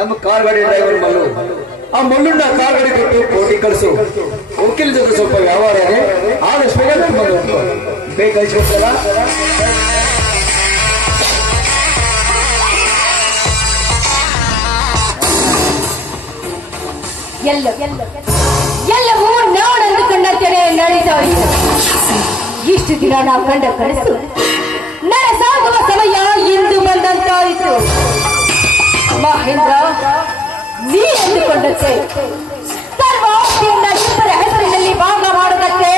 ನಮ್ಮ ಕಾರ್ ಗಾಡಿ ಡ್ರೈವರ್ ಮಲ್ಲು. ಆ ಮಲ್ಲುಂಡ ಕಾರ್ ಗಾಡಿ ಕೊಟ್ಟು ಕೋಟಿ ಕಳಿಸು. ವಕೀಲ ಜೊತೆ ಸ್ವಲ್ಪ ವ್ಯವಹಾರ ಇದೆ. ಆದಷ್ಟು ಬೇಗ ಹೋಗ್ಕೊ. ಬೇಗ ಕಳಿಸ್ಕೊಡ್ತಾರ? ಎಲ್ಲ ಎಲ್ಲವೂ ನಾವು ಕಂಡ ತೆರೆ ನಡೀತಾ ಇತ್ತು ಇಷ್ಟು ದಿನ ನಾವು ಕಂಡ ಕಳಿಸು ನನಸಾಗುವ ಎಂದುಕೊಂಡಂತೆ ಸರ್ವಾಸ್ತಿಯನ್ನ ಇಬ್ಬರ ಹೆಸರಿನಲ್ಲಿ ಭಾಗ ಮಾಡುವುದಕ್ಕೆ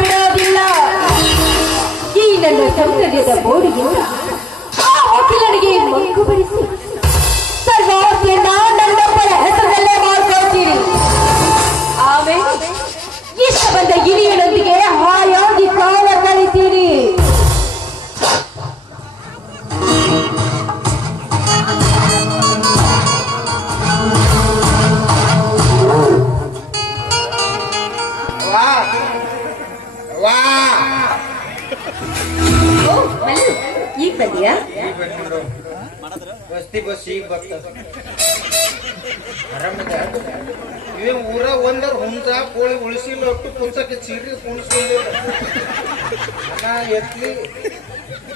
ಬಿಡೋದಿಲ್ಲ. ಈ ನನ್ನ ಸೌಂದರ್ಯದ ಬೋಡಿಗೆ ಆ ವಕೀಲನಿಗೆ ಮಗ್ಗು ಬಡಿಸಿ. ಸರ್ವಾಸ್ತಿಯನ್ನ ನನ್ನೊಬ್ಬರ ಹೆಸರಲ್ಲೇ ಮಾಡ್ಕೊಳ್ತೀರಿ ಆಮೇಲೆ, ಇಷ್ಟ ಬಂದ ಗಿರಿಯನೊಂದಿಗೆ ವಾ. ವಾ. ಓ ಮಲ್ಲು ಈಗ ಬಂದಿಯಾ? ಬಸ್ತಿ ಬಸ್ ಈಗ ಬರ್ತ ಇವೇ ಊರ ಒಂದರ ಹುಂಜ ಕೋಳಿ ಉಳಿಸಿಲ್ಲ ಒಟ್ಟು ಪುಸ್ತಕ ಚೀರಿ ಕುಣಿಸ್ಕೊಂಡು ನಾ ಎತ್ಲಿ.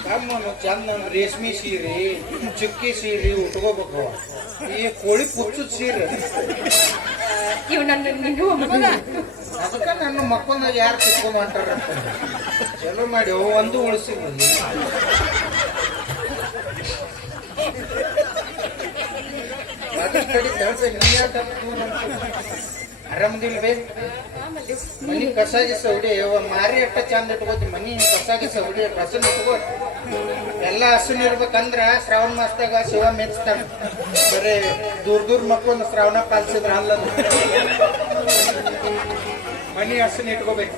ಕಮ್ಮನು ಚಂದ ರೇಷ್ಮೆ ಸೀರೆ ಚುಕ್ಕಿ ಸೀರೆ ಉಟ್ಕೋಬೇಕು. ಈ ಕೋಳಿ ಕುಚ್ಚು ಸೀರೆ. ಇವ್ ನನ್ನ ನಿನ್ನ ಮಗ ಅದಕ್ಕೆ ನನ್ನ ಮಕ್ಕಳನ್ನ ಯಾರು ಕಿತ್ಕೊಂಡ್ ಹೊಂಟಾರ? ಚಲೋ ಮಾಡಿ ಒಂದು ಒಂದು ಉಳಿಸಿಲ್ಲ ಆರಾಮದಿಲ್ ಬೇ ಮನಿ ಕಸಾಗಿ ಸೌಡಿ ಮಾರಿ ಅಟ್ಟ ಚಂದ ಇಟ್ಕೋತಿ, ಮನಿ ಕಸಾಗಿ ಸೌಡಿ ಕಸನ್ ಇಟ್ಕೋ. ಎಲ್ಲ ಹಸುನ್ ಇರ್ಬೇಕಂದ್ರ ಶ್ರಾವಣ ಮಾಸದಾಗ ಶಿವ ಮೆಚ್ತಾನ ಬರೀ ದೂರ ದೂರ ಮಕ್ಕಳನ್ನ ಶ್ರಾವಣ ಪಾಲಿಸಿದ್ರ ಅಲ್ಲ ಮನಿ ಹಸುನ್ ಇಟ್ಕೋಬೇಕು.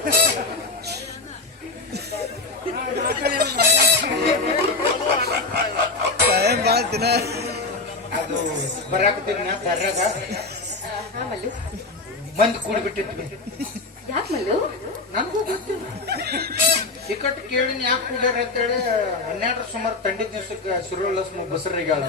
ಅದು ಬರಾಕತ್ತೀರಿ ನಾ ಕರ್ರಾಗ ಹಾ ಮಲ್ಲು. ಮಂದಿ ಕೂಡಿ ಬಿಟ್ಟಿದ್ವಿ ಯಾಕೆ ಮಲ್ಲು? ನನ್ಗೂ ಗೊತ್ತು. ಟಿಕೆಟ್ ಕೇಳಿನ ಯಾಕೆ ಕೂಡ್ಯಾರ ಅಂತೇಳಿ ಹನ್ನೆರಡರ ಸುಮಾರು ತಂಡಿದ ದಿವಸಕ್ಕೆ ಸುರುಳಸ್ ಬಸರಿಗಾಳ